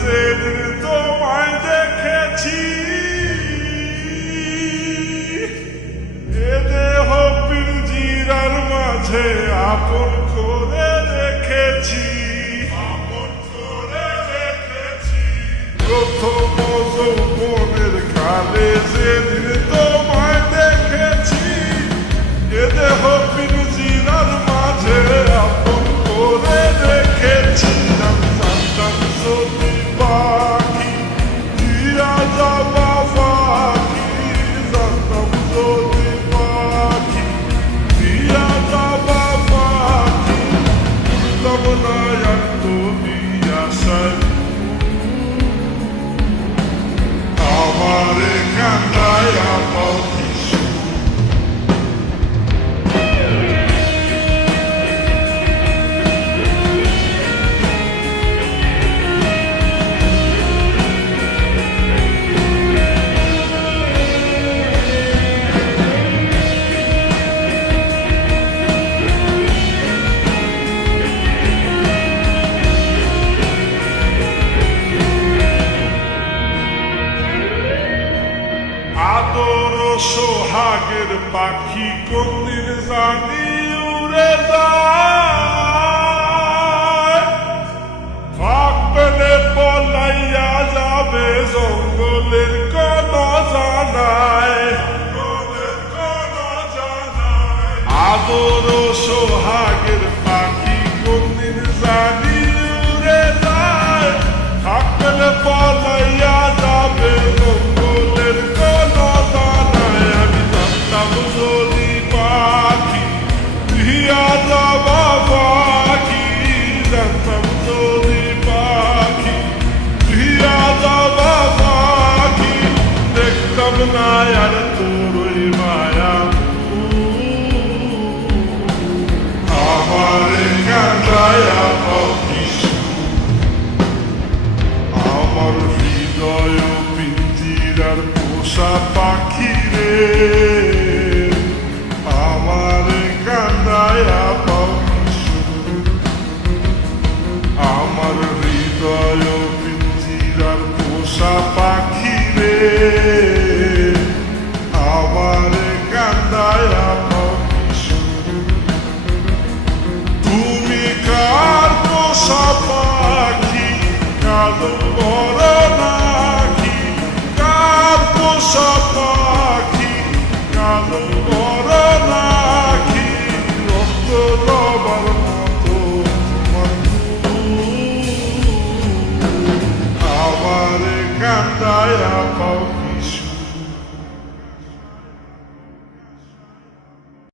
যেদিন তোমায় দেখেছি এ দেহ পিঞ্জিরার মাঝে আপন করে রেখেছি প্রথম যৌবনের কালে যেদিন তোমায় দেখেছি এ দেহ পিঞ্জিরার মাঝে আপন করে রেখেছি জানতাম যদি পাখি দিয়া যাবা পাখি জানতাম যদি পাখি দিয়া যাবা পাখি উঠতাম না আর তুমি আশায় আমারে কান্দায়া পাখি আদর সোহাগের পাখি কোনদিন জানি উড়ে যায় ফাঁক পেলে পলাইয়া যাবে জঙ্গলের কোন জানায় আদর সোহাগের পাখি কোনদিন জানি উড়ে যায় ফাঁক পেলে পলাইয়া যাবে জঙ্গলের কোন জানায় আমি জানতাম যদি পাখি দিয়া যাবা পাখি জানতাম যদি পাখি দিয়া যাবা পাখি দেখতাম না আর তোর ওই মায়া আমারে কান্দায়া পাখি আমার হৃদয় পিঞ্জিরার পোষা পাখি রে আমারে কান্দায়া পাখি আমার হৃদয় পিঞ্জিরার পোষা পাখি রে আমারে কান্দায়া পাখি তুমি কার পোষা পাখি কালো বড় নাকি কার পোষা পাখি কালো বড় নাকি রক্ত লবার মতো আমারে কান্দায়া পাখি